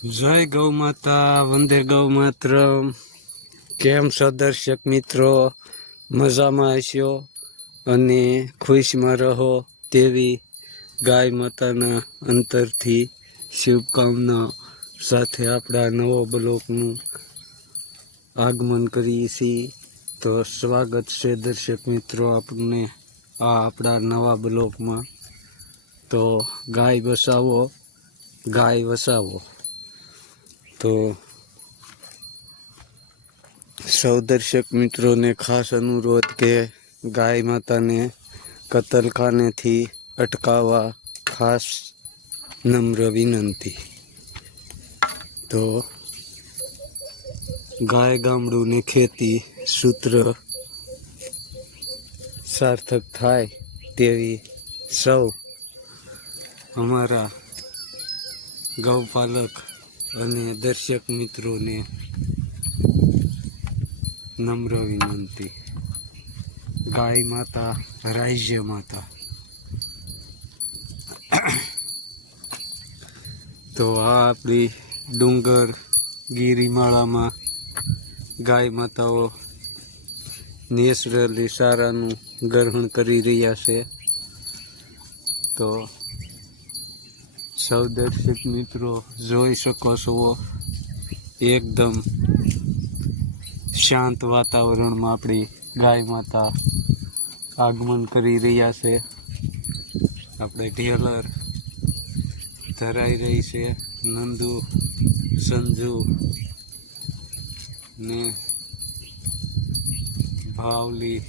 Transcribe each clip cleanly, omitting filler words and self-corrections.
જય ગૌ માતા, વંદે ગૌ માતરમ. કેમ છો દર્શક મિત્રો? મજામાં હશો અને ખુશમાં રહો તેવી ગાય માતાના અંતરથી શુભકામના સાથે આપણા નવો બ્લોકનું આગમન કરીએ છીએ. તો સ્વાગત છે દર્શક મિત્રો આપણને આ આપણા નવા બ્લોકમાં. તો ગાય બસાવો, ગાય વસાવો. તો સૌ દર્શક મિત્રોને ખાસ અનુરોધ કે ગાય માતાને કતલખાનેથી અટકાવવા ખાસ નમ્ર વિનંતી. તો ગાય ગામડું ને ખેતી સૂત્ર સાર્થક થાય તેવી સૌ અમારા ગૌપાલક અને દર્શક મિત્રોને નમ્ર વિનંતી. ગાય માતા, રાજ્ય માતા. તો આ આપણી ડુંગર ગિરિમાળામાં ગાય માતાઓ નેચરલી સારાનું ગ્રહણ કરી રહ્યા છે. તો સૌ દર્શક મિત્રો જોઈ શકો છો, એકદમ શાંત વાતાવરણમાં આપણી ગાય માતા આગમન કરી રહ્યા છે. આપણે ઢેલર ધરાઈ રહી છે. નંદુ, સંજુ ને ભાવલી,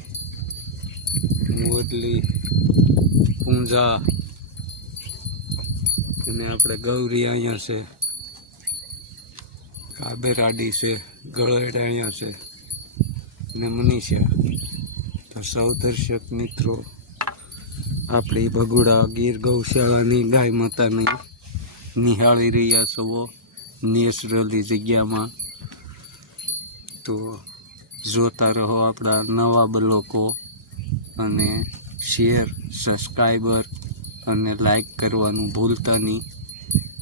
મોરલી, પૂંજા અને આપણે ગૌરી અહીંયા છે, કાબેરાડી છે, ગળેડા અહીંયા છે અને મનીષા. તો સૌ દર્શક મિત્રો આપણી ભગુડા ગીર ગૌશાળાની ગાય માતાને નિહાળી રહ્યા છો નેચરલી જગ્યામાં. તો જોતા રહો આપણા નવા બ્લોકો અને શેર, સબસ્ક્રાઈબર અને લાઈક કરવાનું ભૂલતા નહીં.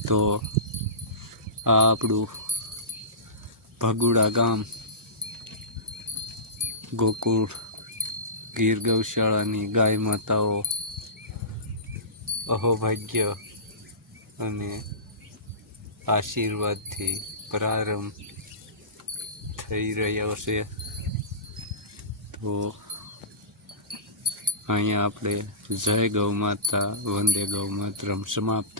તો આ આપણું ભગુડા ગામ ગોકુળ ગીર ગૌશાળાની ગાય માતાઓ અહોભાગ્ય અને આશીર્વાદથી પ્રારંભ થઈ રહ્યો છે. તો અહીંયા આપણે જય ગૌ માતા, વંદે ગૌ માતરમ સમાપ્ત